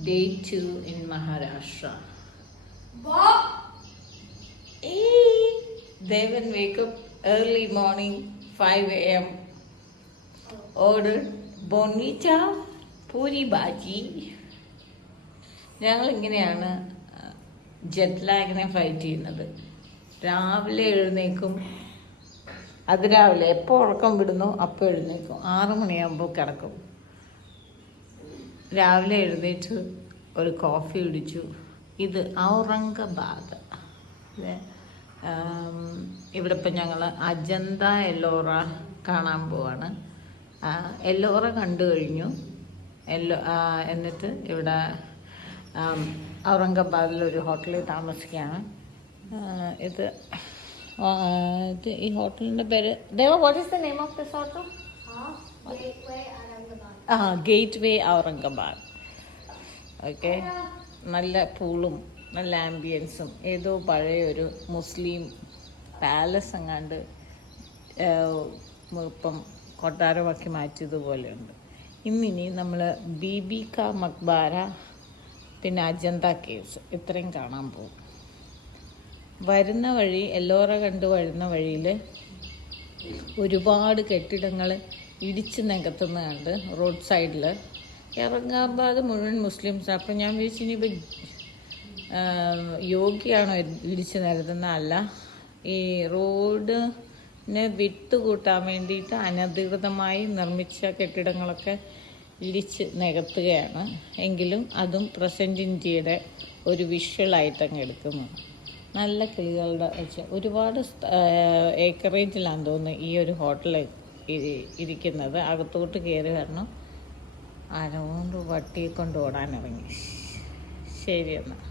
Day 2 in Maharashtra. Bob! Hey! Devan wake up early morning, 5 a.m. Ordered bonita, puri bhaji. ഞങ്ങൾ ഇങ്ങനെയാണ് jet ലാഗിനെ fight ചെയ്യുന്നത്. രാവിലെ എഴുന്നേക്കും, അതിരാവിലെ എപ്പോൾ ഉറക്കം വിടുന്നു അപ്പോൾ എഴുന്നേക്കും. 6 മണിയാകുമ്പോൾ കിടക്കും. രാവിലെ എഴുന്നേറ്റ് ഒരു കോഫി കുടിച്ചു. ഇത് ഔറംഗാബാദ്. ഇവിടെ ഇപ്പം ഞങ്ങൾ അജന്ത എല്ലോറ കാണാൻ പോവാണ്. എല്ലോറ കണ്ടു കഴിഞ്ഞു. എന്നിട്ട് ഇവിടെ ഔറംഗാബാദിലൊരു ഹോട്ടലിൽ താമസിക്കുകയാണ്. ഇത് ഈ ഹോട്ടലിൻ്റെ പേര് Deva, what is the name of this hotel? Gateway Aurangabad. Okay, നല്ല പൂളും നല്ല ആംബിയൻസും. ഏതോ പഴയൊരു മുസ്ലിം പാലസ് എങ്ങാണ്ട് ഇപ്പം കൊട്ടാരമാക്കി മാറ്റിയതുപോലെയുണ്ട്. ഇന്നിനി നമ്മൾ ബീബി കാ മക്ബാര, പിന്നെ അജന്ത കേവ്സ് ഇത്രയും കാണാൻ പോകും. വരുന്ന വഴി, എല്ലോറ കണ്ട് വരുന്ന വഴിയിൽ ഒരുപാട് കെട്ടിടങ്ങൾ ഇടിച്ച് നികത്തുന്ന കണ്ട് റോഡ് സൈഡിൽ. ഔറംഗാബാദ് മുഴുവൻ മുസ്ലിംസ്. അപ്പം ഞാൻ വിചാരിച്ചു ഇനിയിപ്പോൾ യോഗിയാണോ ഇടിച്ച് നിരത്തുന്ന? അല്ല, ഈ റോഡിന് വിട്ട് കൂട്ടാൻ വേണ്ടിയിട്ട് അനധികൃതമായി നിർമ്മിച്ച കെട്ടിടങ്ങളൊക്കെ ഇടിച്ച് നികത്തുകയാണ്. എങ്കിലും അതും പ്രസൻറ്റ് ഇന്ത്യയുടെ ഒരു വിഷ്വലായിട്ട് അങ്ങ് എടുക്കുന്നു. നല്ല കിളികളുടെ വെച്ച് ഒരുപാട് ഏക്കറേജിലാണെന്ന് തോന്നുന്നു ഈ ഒരു ഹോട്ടൽ ഇരിക്കുന്നത്. അകത്തോട്ട് കയറി വരണം. ആരോണ്ട് വട്ടിയെ കൊണ്ട് ഓടാനിറങ്ങി. ശരി എന്നാൽ.